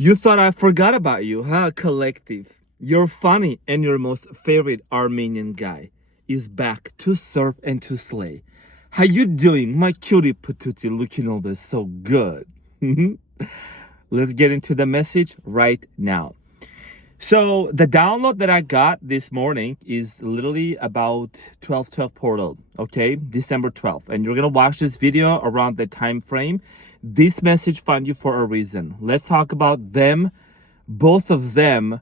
You thought I forgot about you, huh, collective? Your funny and your most favorite Armenian guy is back to surf and to slay. How you doing, my cutie patootie, looking all this so good? Let's get into the message right now. So the download that I got this morning is literally about 12/12 portal, okay? December 12th. And you're gonna watch this video around the time frame. This message found you for a reason. Let's talk about them, both of them,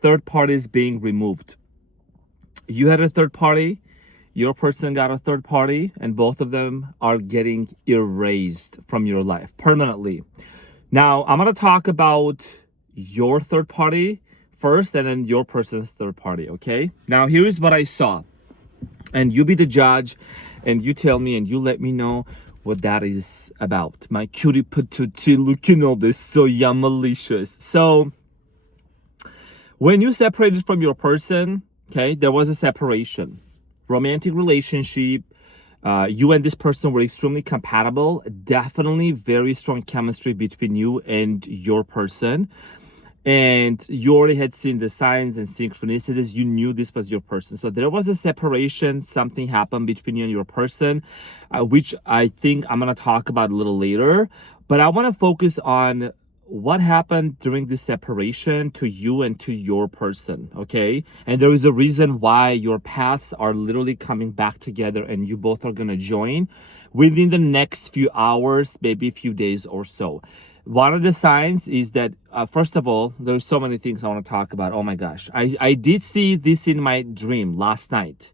third parties being removed. You had a third party, your person got a third party, and both of them are getting erased from your life permanently. Now, I'm gonna talk about your third party first and then your person's third party, okay? Now, here is what I saw. And you be the judge and you tell me and you let me know what that is about. My cutie patootie looking all this so yummalicious. So, when you separated from your person, okay, there was a separation. Romantic relationship, you and this person were extremely compatible. Definitely very strong chemistry between you and your person. And you already had seen the signs and synchronicities. You knew this was your person. So there was a separation. Something happened between you and your person, which I think I'm going to talk about a little later. But I want to focus on what happened during this separation to you and to your person, okay? And there is a reason why your paths are literally coming back together and you both are going to join within the next few hours, maybe a few days or so. One of the signs is that, first of all, there's so many things I want to talk about. Oh my gosh. I did see this in my dream last night.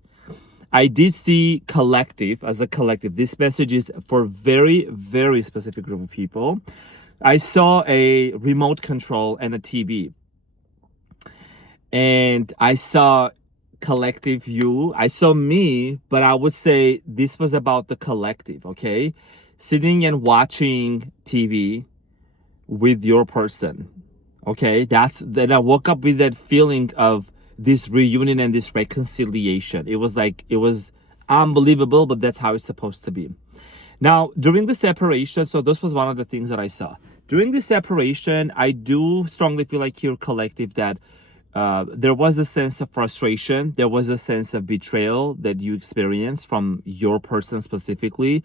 I did see collective as a collective. This message is for very, very specific group of people. I saw a remote control and a TV. And I saw collective you. I saw me, but I would say this was about the collective, okay? Sitting and watching TV with your person, okay? Then I woke up with that feeling of this reunion and this reconciliation. It was unbelievable, but that's how it's supposed to be. Now, during the separation, so this was one of the things that I saw. During the separation, I do strongly feel like here collective that there was a sense of frustration. There was a sense of betrayal that you experienced from your person specifically.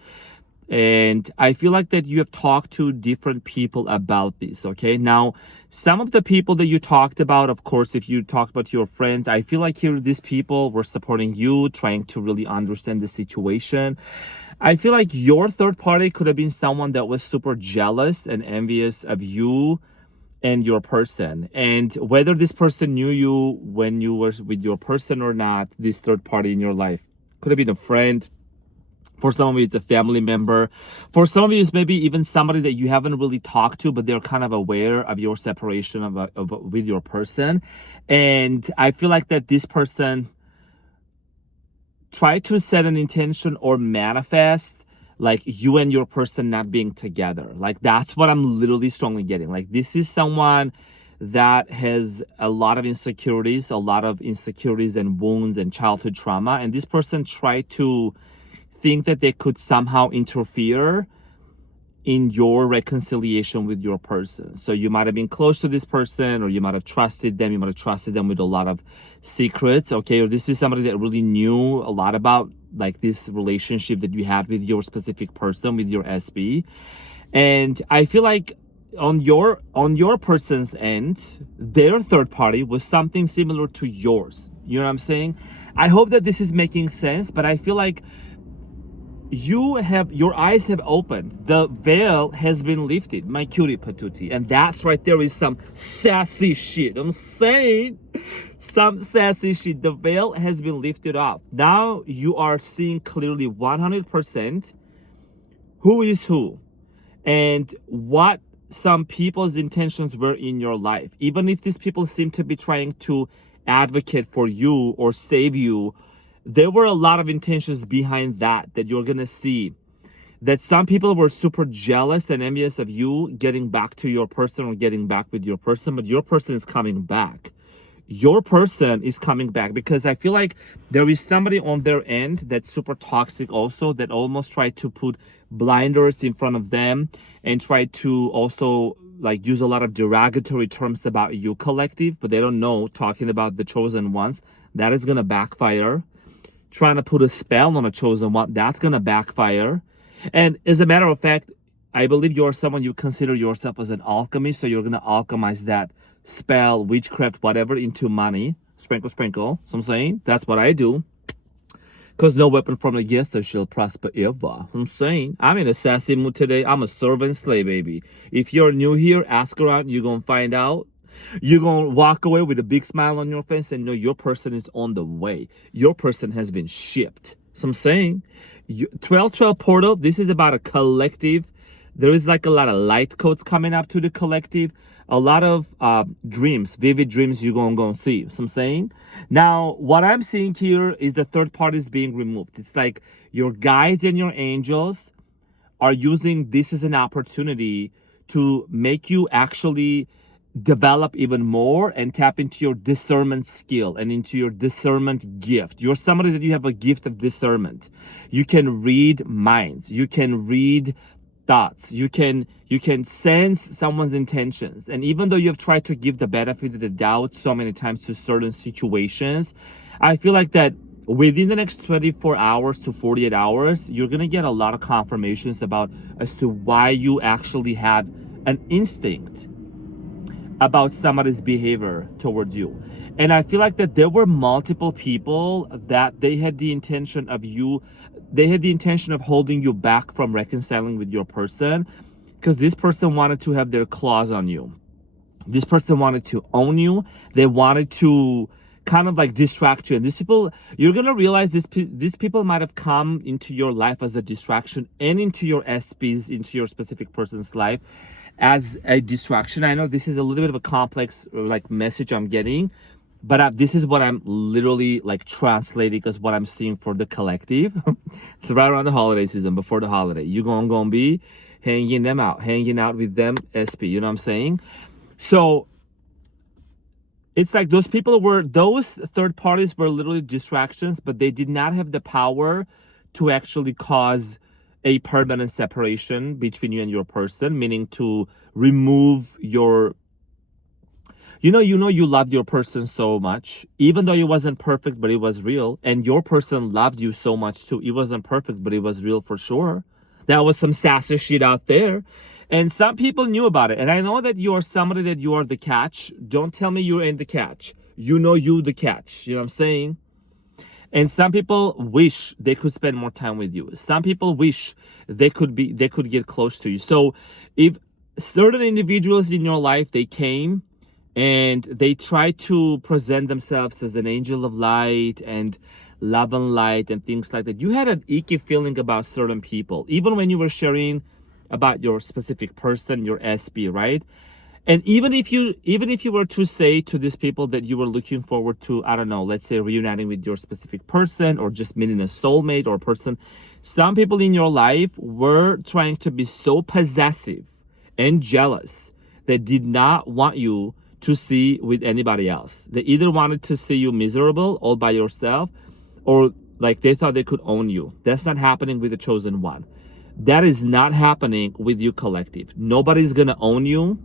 And I feel like that you have talked to different people about this, okay? Now, some of the people that you talked about, of course, if you talked about your friends, I feel like here these people were supporting you, trying to really understand the situation. I feel like your third party could have been someone that was super jealous and envious of you and your person. And whether this person knew you when you were with your person or not, this third party in your life could have been a friend. For some of you, it's a family member. For some of you, it's maybe even somebody that you haven't really talked to, but they're kind of aware of your separation with your person. And I feel like that this person tried to set an intention or manifest like you and your person not being together. Like that's what I'm literally strongly getting. Like this is someone that has a lot of insecurities and wounds and childhood trauma. And this person tried to think that they could somehow interfere in your reconciliation with your person. So you might have been close to this person, or you might have trusted them. You might have trusted them with a lot of secrets, okay? Or this is somebody that really knew a lot about like this relationship that you had with your specific person, with your SB. And I feel like on your person's end, their third party was something similar to yours. You know what I'm saying? I hope that this is making sense, but I feel like your eyes have opened. The veil has been lifted, my cutie patootie. And that's right there is some sassy shit. I'm saying some sassy shit. The veil has been lifted off. Now you are seeing clearly 100% who is who and what some people's intentions were in your life. Even if these people seem to be trying to advocate for you or save you, there were a lot of intentions behind that you're gonna see. That some people were super jealous and envious of you getting back to your person or getting back with your person, but your person is coming back. Your person is coming back because I feel like there is somebody on their end that's super toxic also, that almost tried to put blinders in front of them and try to also like use a lot of derogatory terms about you, collective, but they don't know, talking about the chosen ones, that is going to backfire. Trying to put a spell on a chosen one, that's going to backfire. And as a matter of fact, I believe you're someone, you consider yourself as an alchemist, so you're going to alchemize that spell, witchcraft, whatever, into money. Sprinkle, sprinkle. So I'm saying that's what I do. Because no weapon from against us shall prosper ever. I'm saying I'm in a sassy mood today. I'm a servant slave, baby. If you're new here, ask around. You're going to find out. You're going to walk away with a big smile on your face and know your person is on the way. Your person has been shipped. So I'm saying 1212 portal, this is about a collective. There is like a lot of light codes coming up to the collective. A lot of dreams, vivid dreams you're going to see. So I'm saying. Now, what I'm seeing here is the third party is being removed. It's like your guides and your angels are using this as an opportunity to make you actually develop even more and tap into your discernment skill and into your discernment gift. You're somebody that you have a gift of discernment. You can read minds. You can read thoughts. You can sense someone's intentions. And even though you have tried to give the benefit of the doubt so many times to certain situations, I feel like that within the next 24 hours to 48 hours, you're going to get a lot of confirmations about as to why you actually had an instinct about somebody's behavior towards you. And I feel like that there were multiple people that they had the intention of holding you back from reconciling with your person, because this person wanted to have their claws on you. This person wanted to own you. They wanted to kind of like distract you. And these people, you're going to realize these people might have come into your life as a distraction and into your SPs, into your specific person's life as a distraction. I know this is a little bit of a complex like message I'm getting, but this is what I'm literally like translating as what I'm seeing for the collective. It's right around the holiday season, before the holiday. You're going to be hanging out with them, SP. You know what I'm saying? So it's like those third parties were literally distractions, but they did not have the power to actually cause a permanent separation between you and your person, meaning to remove your, you loved your person so much, even though it wasn't perfect, but it was real. And your person loved you so much too. It wasn't perfect, but it was real for sure. That was some sassy shit out there. And some people knew about it. And I know that you are somebody that you are the catch. Don't tell me you ain't the catch. You the catch. You know what I'm saying? And some people wish they could spend more time with you. Some people wish they could get close to you. So if certain individuals in your life, they came and they tried to present themselves as an angel of light and love and light and things like that, you had an icky feeling about certain people, even when you were sharing about your specific person, your SP, right? And even if you were to say to these people that you were looking forward to, I don't know, let's say reuniting with your specific person or just meeting a soulmate or person, some people in your life were trying to be so possessive and jealous they did not want you to see with anybody else. They either wanted to see you miserable all by yourself, or like they thought they could own you. That's not happening with the chosen one. That is not happening with you, collective. Nobody's gonna own you.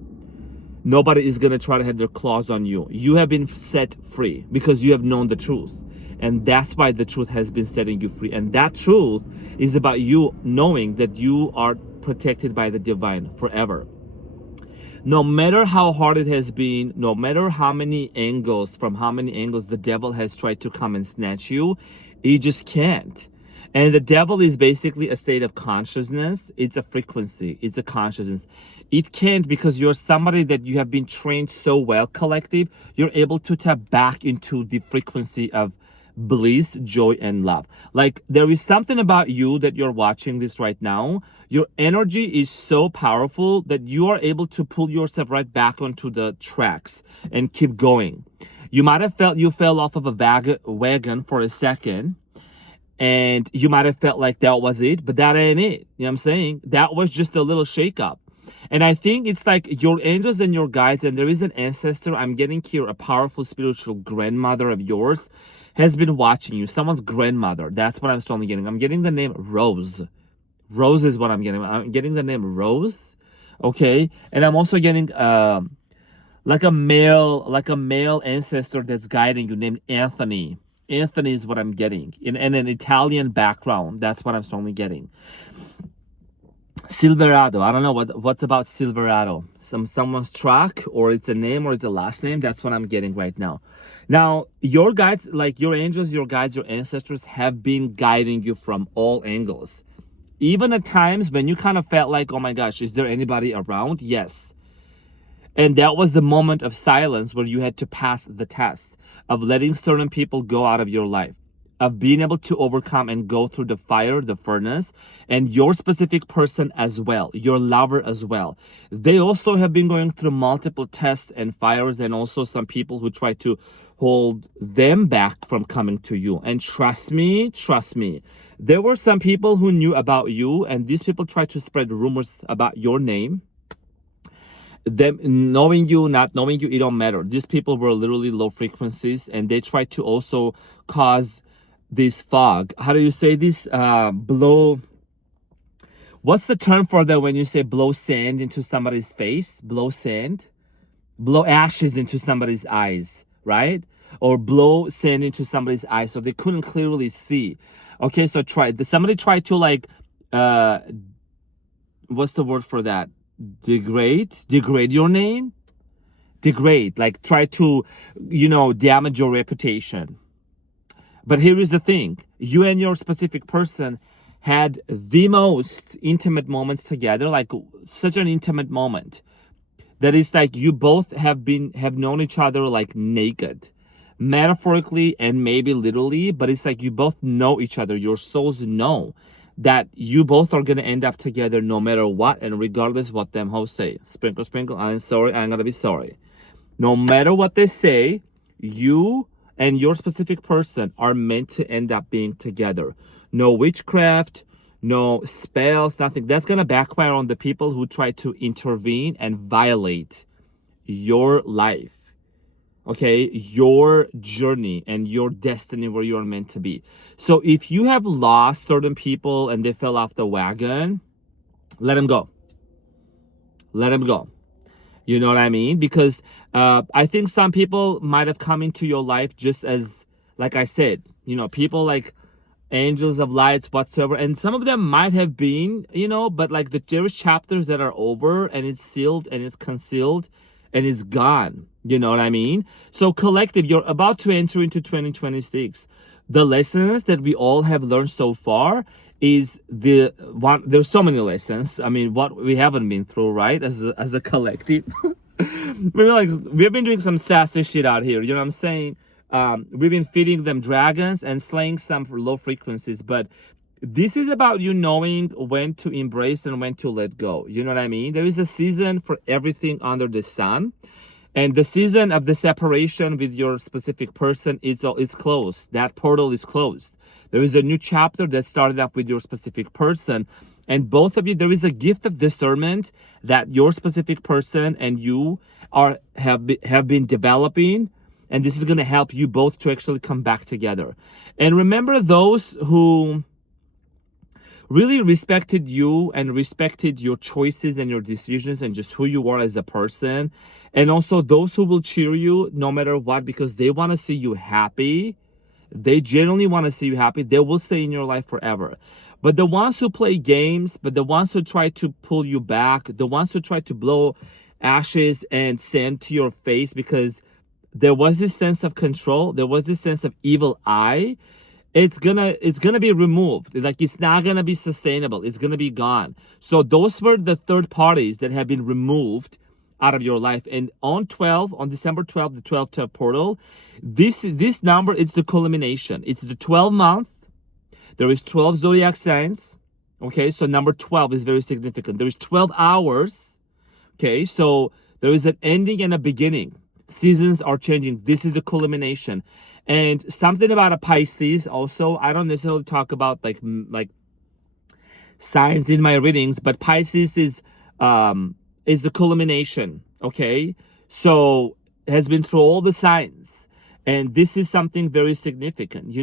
Nobody is going to try to have their claws on you. You have been set free because you have known the truth. And that's why the truth has been setting you free. And that truth is about you knowing that you are protected by the divine forever. No matter how hard it has been, no matter how many angles the devil has tried to come and snatch you, he just can't. And the devil is basically a state of consciousness. It's a frequency. It's a consciousness. It can't, because you're somebody that you have been trained so well, collective. You're able to tap back into the frequency of bliss, joy, and love. Like there is something about you that you're watching this right now. Your energy is so powerful that you are able to pull yourself right back onto the tracks and keep going. You might have felt you fell off of a wagon for a second, and you might have felt like that was it, but that ain't it. You know what I'm saying? That was just a little shakeup. And I think it's like your angels and your guides, and there is an ancestor, I'm getting here, a powerful spiritual grandmother of yours has been watching you. Someone's grandmother. That's what I'm strongly getting. I'm getting the name Rose. Rose is what I'm getting. I'm getting the name Rose. Okay, and I'm also getting like a male ancestor that's guiding you named Anthony. Anthony is what I'm getting in an Italian background. That's what I'm strongly getting. Silverado. I don't know what's about Silverado. Someone's truck, or it's a name, or it's a last name. That's what I'm getting right now. Now, your guides, like your angels, your guides, your ancestors have been guiding you from all angles. Even at times when you kind of felt like, oh my gosh, is there anybody around? Yes. And that was the moment of silence where you had to pass the test of letting certain people go out of your life, of being able to overcome and go through the fire, the furnace, and your specific person as well, your lover as well. They also have been going through multiple tests and fires, and also some people who try to hold them back from coming to you. And trust me, there were some people who knew about you, and these people tried to spread rumors about your name. Them knowing you, not knowing you, it don't matter. These people were literally low frequencies, and they tried to also cause this fog. How do you say this? Blow. What's the term for that when you say blow sand into somebody's face? Blow sand? Blow ashes into somebody's eyes, right? Or blow sand into somebody's eyes so they couldn't clearly see. Okay, so somebody tried to like, what's the word for that? Degrade your name, like try to, damage your reputation. But here is the thing, you and your specific person had the most intimate moments together, like such an intimate moment that is like you both have known each other like naked, metaphorically and maybe literally, but it's like you both know each other, your souls know that you both are going to end up together no matter what, and regardless what them hoes say. Sprinkle, sprinkle, I'm sorry, I'm going to be sorry. No matter what they say, you and your specific person are meant to end up being together. No witchcraft, no spells, nothing. That's going to backfire on the people who try to intervene and violate your life. Okay, your journey and your destiny where you are meant to be. So if you have lost certain people and they fell off the wagon, let them go. Let them go. You know what I mean? Because I think some people might have come into your life just as, like I said, people like angels of lights whatsoever, and some of them might have been, but like there is chapters that are over, and it's sealed and it's concealed and it's gone. You know what I mean? So collective, you're about to enter into 2026. The lessons that we all have learned so far is there's so many lessons. I mean, what we haven't been through, right? As a collective. We've been doing some sassy shit out here. You know what I'm saying? We've been feeding them dragons and slaying some for low frequencies, but this is about you knowing when to embrace and when to let go. You know what I mean? There is a season for everything under the sun. And the season of the separation with your specific person, it's closed. That portal is closed. There is a new chapter that started up with your specific person. And both of you, there is a gift of discernment that your specific person and you have been developing. And this is going to help you both to actually come back together. And remember, those who really respected you and respected your choices and your decisions and just who you are as a person. And also those who will cheer you no matter what, because they want to see you happy. They genuinely want to see you happy. They will stay in your life forever. But the ones who play games, but the ones who try to pull you back, the ones who try to blow ashes and sand to your face because there was this sense of control, there was this sense of evil eye, it's gonna be removed. Like, it's not gonna be sustainable. It's gonna be gone. So those were the third parties that have been removed out of your life. And on December 12th, the 12 portal, this number, it's the culmination. It's the 12th month. There is 12 zodiac signs. Okay, so number 12 is very significant. There is 12 hours. Okay, so there is an ending and a beginning. Seasons are changing. This is the culmination. And something about a Pisces also, I don't necessarily talk about like signs in my readings, but Pisces is the culmination, okay? So has been through all the signs. And this is something very significant,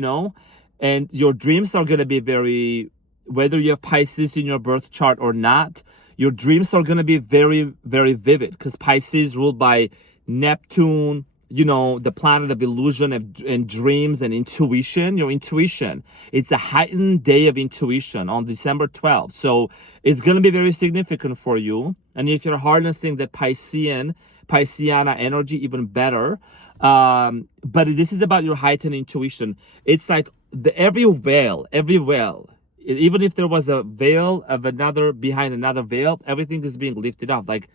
And your dreams are going to be whether you have Pisces in your birth chart or not, Your dreams are going to be very, very vivid because Pisces ruled by Neptune, you know, the planet of illusion and dreams and intuition. Your intuition, it's a heightened day of intuition on December 12th. So it's going to be very significant for you. And if you're harnessing that Pisceana energy, even better. But this is about your heightened intuition. It's like every veil, even if there was a veil of another behind another veil, everything is being lifted off. Like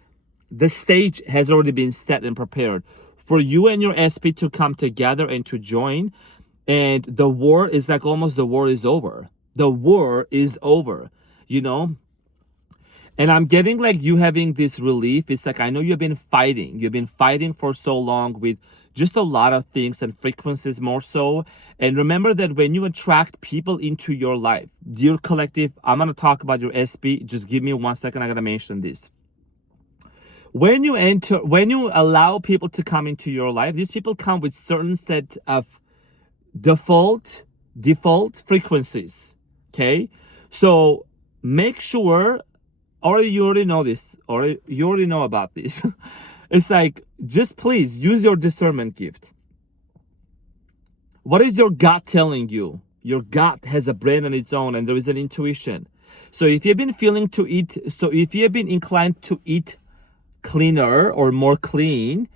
the stage has already been set and prepared for you and your SP to come together and to join. And the war is like almost the war is over. The war is over, you know? And I'm getting like you having this relief. It's like, I know you've been fighting. You've been fighting for so long with just a lot of things and frequencies more so. And remember that when you attract people into your life, dear collective, I'm going to talk about your SP. Just give me 1 second. I got to mention this. When you allow people to come into your life, these people come with certain set of default frequencies. Okay. So make sure, or you already know this, or you already know about this. It's like, just please use your discernment gift. What is your gut telling you? Your gut has a brain on its own and there is an intuition. So if you've been if you have been inclined to eat cleaner or more clean,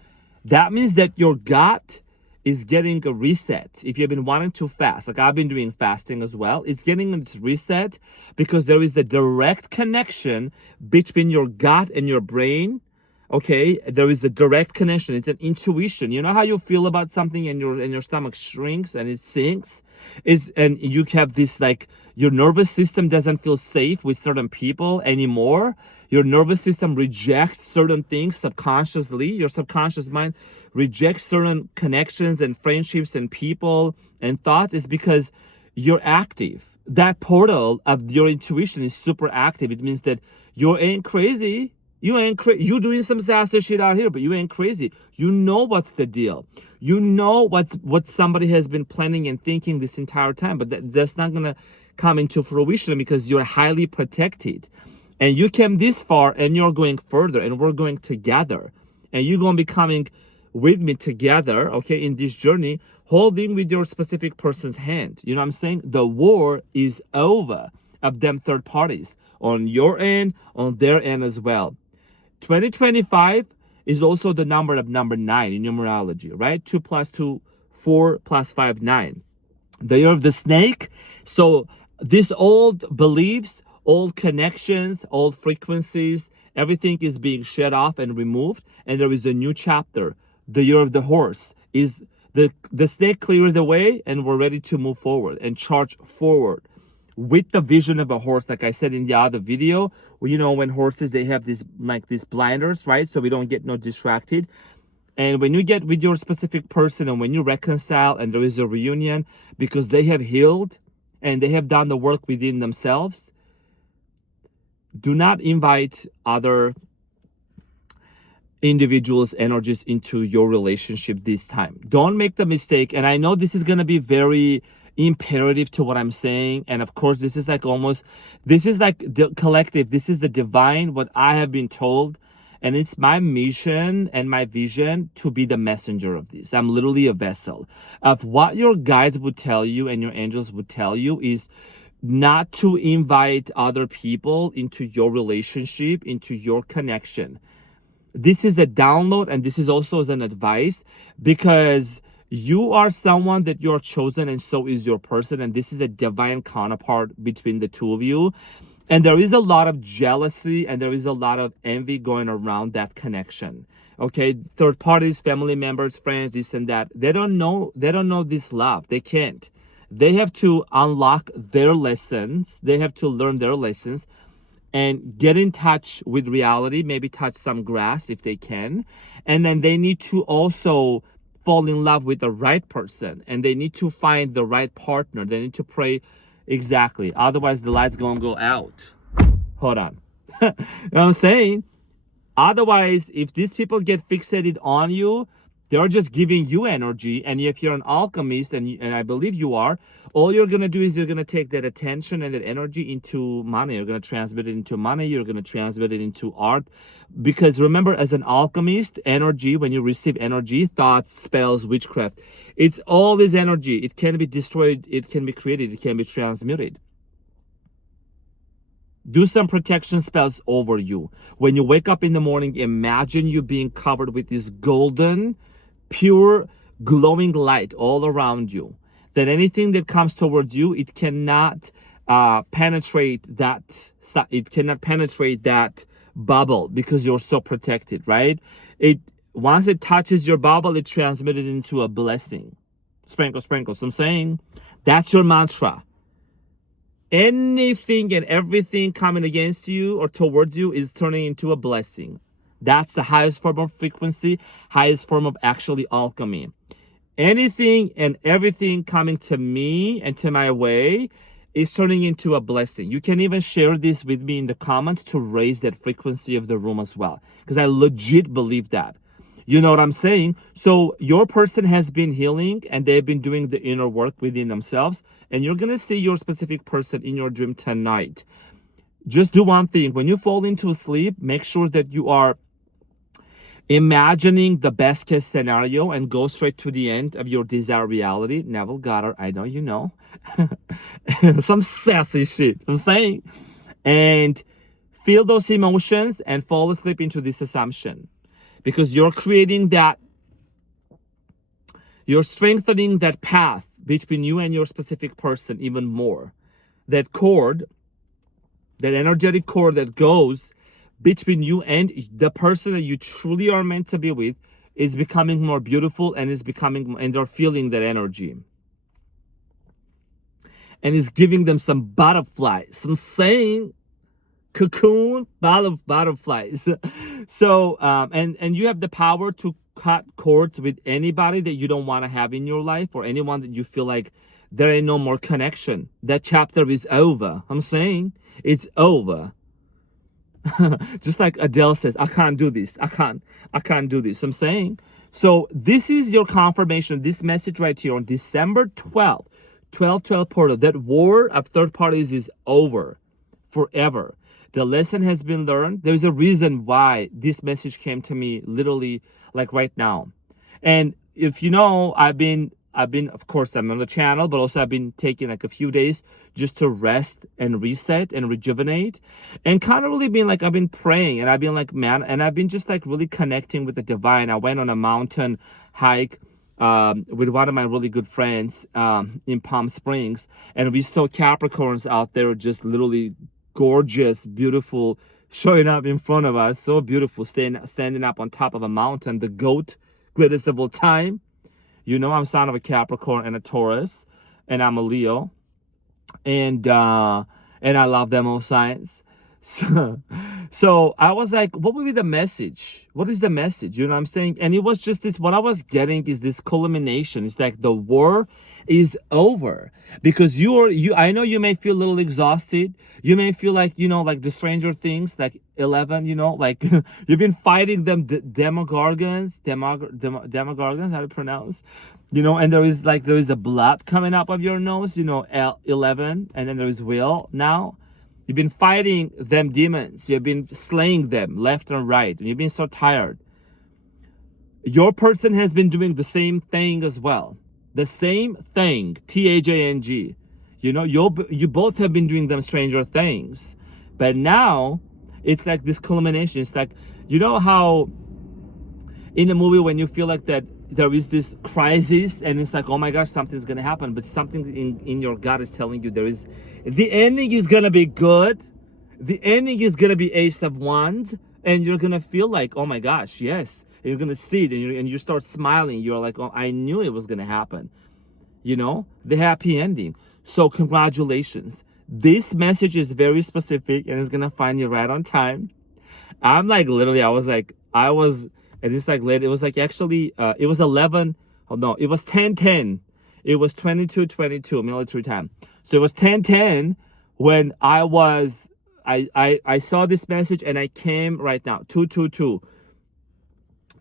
that means that your gut is getting a reset. If you've been wanting to fast, like I've been doing fasting as well, it's getting its reset because there is a direct connection between your gut and your brain. Okay, there is a direct connection. It's an intuition. You know how you feel about something and your stomach shrinks and it sinks, and you have this, like, your nervous system doesn't feel safe with certain people anymore. Your nervous system rejects certain things subconsciously. Your subconscious mind rejects certain connections and friendships and people and thoughts. Is because you're active. That portal of your intuition is super active. It means that you ain't crazy. You doing some sassy shit out here, but you ain't crazy. You know what's the deal. You know what somebody has been planning and thinking this entire time, but that's not gonna come into fruition because you're highly protected. And you came this far and you're going further and we're going together. And you're gonna be coming with me together, okay, in this journey, holding with your specific person's hand. You know what I'm saying? The war is over of them third parties on your end, on their end as well. 2025 is also the number of number 9 in numerology, right? 2 plus 2, 4 plus 5, 9. The year of the snake. So these old beliefs, old connections, old frequencies, everything is being shed off and removed. And there is a new chapter. The year of the horse is the snake clears the way and we're ready to move forward and charge forward with the vision of a horse. Like I said in the other video, you know, when horses, they have these blinders, right? So we don't get distracted. And when you get with your specific person and when you reconcile and there is a reunion because they have healed and they have done the work within themselves, do not invite other individuals' energies into your relationship this time. Don't make the mistake. And I know this is going to be very imperative to what I'm saying. And of course, this is like the collective. This is the divine, what I have been told. And it's my mission and my vision to be the messenger of this. I'm literally a vessel of what your guides would tell you and your angels would tell you is not to invite other people into your relationship, into your connection. This is a download and this is also as an advice because you are someone that you're chosen and so is your person. And this is a divine counterpart between the two of you. And there is a lot of jealousy and there is a lot of envy going around that connection. Okay, third parties, family members, friends, this and that. They don't know this love. They can't. They have to unlock their lessons. They have to learn their lessons and get in touch with reality, maybe touch some grass if they can. And then they need to also fall in love with the right person and they need to find the right partner. They need to pray exactly. Otherwise, the light's gonna go out. Hold on. You know what I'm saying? Otherwise, if these people get fixated on you, They're just giving you energy. And if you're an alchemist, and I believe you are, all you're going to do is you're going to take that attention and that energy into money. You're going to transmit it into money. You're going to transmit it into art. Because remember, as an alchemist, energy, when you receive energy, thoughts, spells, witchcraft, it's all this energy. It can be destroyed. It can be created. It can be transmuted. Do some protection spells over you. When you wake up in the morning, imagine you being covered with this golden, pure, glowing light all around you. That anything that comes towards you, it cannot penetrate that. It cannot penetrate that bubble because you're so protected, right? Once it touches your bubble, it transmits it into a blessing. Sprinkle, sprinkle. So I'm saying that's your mantra. Anything and everything coming against you or towards you is turning into a blessing. That's the highest form of frequency, highest form of actually alchemy. Anything and everything coming to me and to my way is turning into a blessing. You can even share this with me in the comments to raise that frequency of the room as well, because I legit believe that. You know what I'm saying? So your person has been healing and they've been doing the inner work within themselves, and you're going to see your specific person in your dream tonight. Just do one thing. When you fall into sleep, make sure that you are imagining the best case scenario and go straight to the end of your desired reality. Neville Goddard, I know you know. Some sassy shit, I'm saying. And feel those emotions and fall asleep into this assumption. Because you're creating that, you're strengthening that path between you and your specific person even more. That cord, that energetic cord that goes between you and the person that you truly are meant to be with is becoming more beautiful and they're feeling that energy. And is giving them some butterflies, some saying, cocoon, butterflies. So and you have the power to cut cords with anybody that you don't want to have in your life, or anyone that you feel like there ain't no more connection. That chapter is over. I'm saying it's over. Just like Adele says, I can't do this. I can't do this. I'm saying. So this is your confirmation. This message right here on December 12th, 12/12 portal. That war of third parties is over forever. The lesson has been learned. There's a reason why this message came to me literally like right now. And if you know, I've been, of course, I'm on the channel, but also I've been taking like a few days just to rest and reset and rejuvenate, and kind of really been like, I've been praying, and I've been like, man, and I've been just like really connecting with the divine. I went on a mountain hike with one of my really good friends in Palm Springs, and we saw Capricorns out there just literally gorgeous, beautiful, showing up in front of us. So beautiful, standing up on top of a mountain. The GOAT, greatest of all time. You know, I'm son of a Capricorn and a Taurus, and I'm a Leo, and I love them all signs. So I was like, what would be the message? What is the message? You know what I'm saying? And it was just this, what I was getting is this culmination. It's like the war is over, because I know you may feel a little exhausted. You may feel like, you know, like the Stranger Things, like 11, you know, like you've been fighting them, demogorgons, how to pronounce, you know, and there is a blood coming up of your nose, you know, 11, and then there is Will now. You've been fighting them demons. You've been slaying them left and right. And you've been so tired. Your person has been doing the same thing as well. The same thing. THANG. You know, you both have been doing them stranger things. But now, it's like this culmination. It's like, you know how in a movie when you feel like that there is this crisis and it's like, oh my gosh, something's gonna happen, but something in your gut is telling you the ending is gonna be good, the ending is gonna be Ace of Wands, and you're gonna feel like, oh my gosh, yes, and you're gonna see it, and you start smiling. You're like, oh, I knew it was gonna happen, you know, the happy ending. So congratulations. This message is very specific and it's gonna find you right on time. I'm like, literally, and it's like late. It was like actually, it was 11. Oh no, it was 10:10. It was 22:22 military time. So it was 10:10 when I saw this message and I came right now. 222.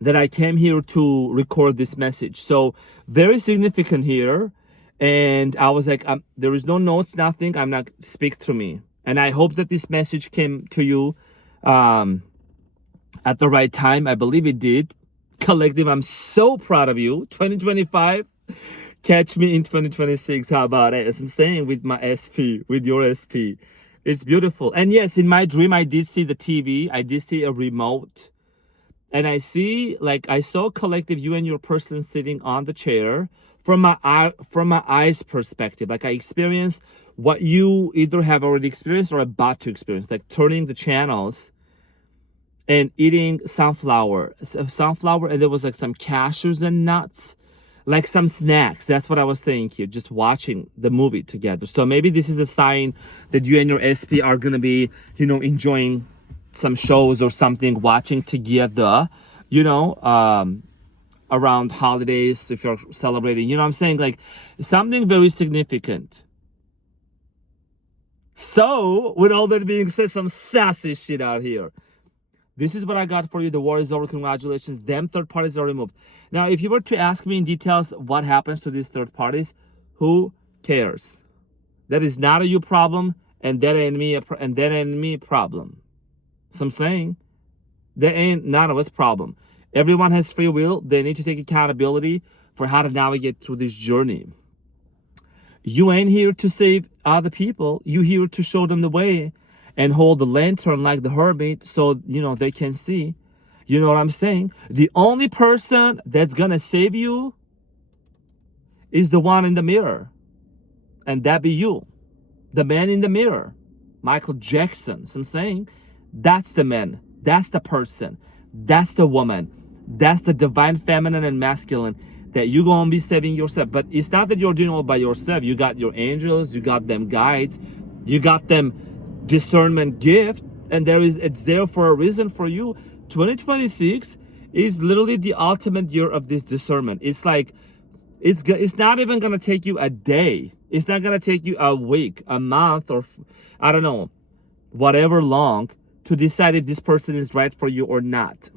that I came here to record this message. So very significant here. And I was like, there is no notes, nothing. I'm not speak through me. And I hope that this message came to you at the right time. I believe it did. Collective, I'm so proud of you. 2025, catch me in 2026. How about it? As I'm saying, with my SP, with your SP. It's beautiful. And yes, in my dream, I did see the TV. I did see a remote. And I saw collective, you and your person sitting on the chair from my eyes perspective. Like I experienced what you either have already experienced or about to experience, like turning the channels and eating sunflower, and there was like some cashews and nuts, like some snacks. That's what I was saying here, just watching the movie together. So maybe this is a sign that you and your SP are gonna be, enjoying some shows or something, watching together, around holidays, if you're celebrating, I'm saying, like something very significant. So with all that being said, some sassy shit out here. This is what I got for you. The war is over. Congratulations. Them third parties are removed. Now, if you were to ask me in details what happens to these third parties, who cares? That is not a you problem, and that ain't me problem. So I'm saying, that ain't none of us problem. Everyone has free will. They need to take accountability for how to navigate through this journey. You ain't here to save other people. You here to show them the way and hold the lantern like the hermit so, they can see. You know what I'm saying? The only person that's gonna save you is the one in the mirror. And that be you. The man in the mirror. Michael Jackson. So I'm saying, that's the man. That's the person. That's the woman. That's the divine feminine and masculine that you're gonna be saving yourself. But it's not that you're doing all by yourself. You got your angels, you got them guides, you got them discernment gift, and it's there for a reason for you. 2026 is literally the ultimate year of this discernment. It's like, it's not even gonna take you a day. It's not gonna take you a week, a month, or I don't know, whatever long to decide if this person is right for you or not.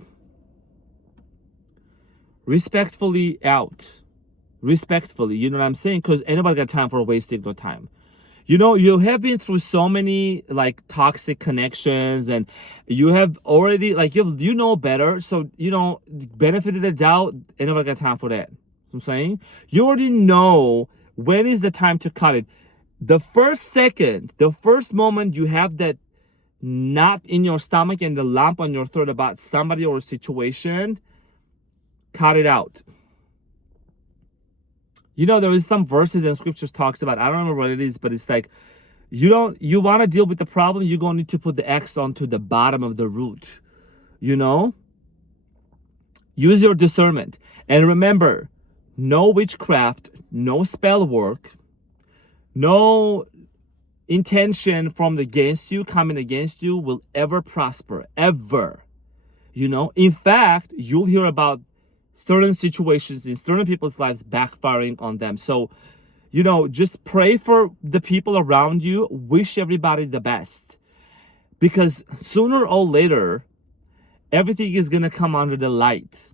Respectfully out. Respectfully, you know what I'm saying? Because anybody got time for wasting their time. You have been through so many like toxic connections, and you have already like you know better. So benefit of the doubt, anybody got time for that. I'm saying you already know when is the time to cut it. The first moment you have that knot in your stomach and the lump on your throat about somebody or a situation, cut it out. There is some verses and scriptures talks about, I don't remember what it is, but it's like, you want to deal with the problem, you're going to need to put the X onto the bottom of the root. Use your discernment. And remember, no witchcraft, no spell work, no intention from against you, coming against you will ever prosper, ever. In fact, you'll hear about certain situations in certain people's lives backfiring on them. So, just pray for the people around you. Wish everybody the best. Because sooner or later, everything is going to come under the light.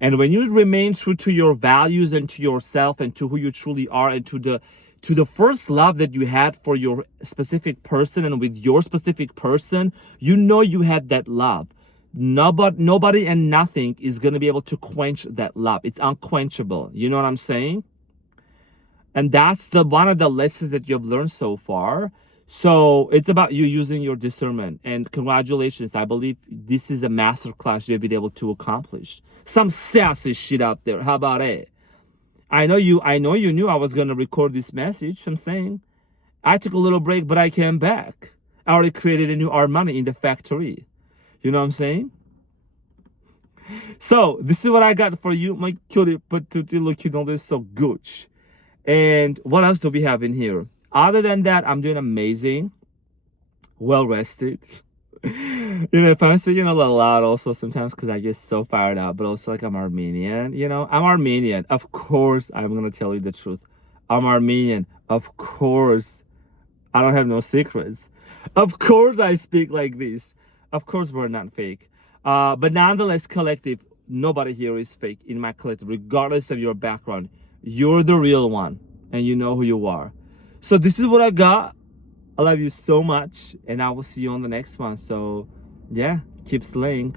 And when you remain true to your values and to yourself and to who you truly are and to the first love that you had for your specific person and with your specific person, you had that love. Nobody and nothing is going to be able to quench that love. It's unquenchable. You know what I'm saying? And that's one of the lessons that you've learned so far. So it's about you using your discernment. And congratulations. I believe this is a master class you've been able to accomplish. Some sassy shit out there. How about it? I know you knew I was going to record this message. I'm saying I took a little break, but I came back. I already created a new Armani in the factory. You know what I'm saying? So this is what I got for you, my cutie patootie. Look, this is so good. And what else do we have in here? Other than that, I'm doing amazing. Well rested. If I'm speaking a little loud also sometimes because I get so fired up, but also like I'm Armenian. I'm Armenian. Of course, I'm going to tell you the truth. I'm Armenian. Of course, I don't have no secrets. Of course, I speak like this. Of course, we're not fake. But nonetheless, collective, nobody here is fake in my collective, regardless of your background. You're the real one, and you know who you are. So this is what I got. I love you so much, and I will see you on the next one. So yeah, keep slaying.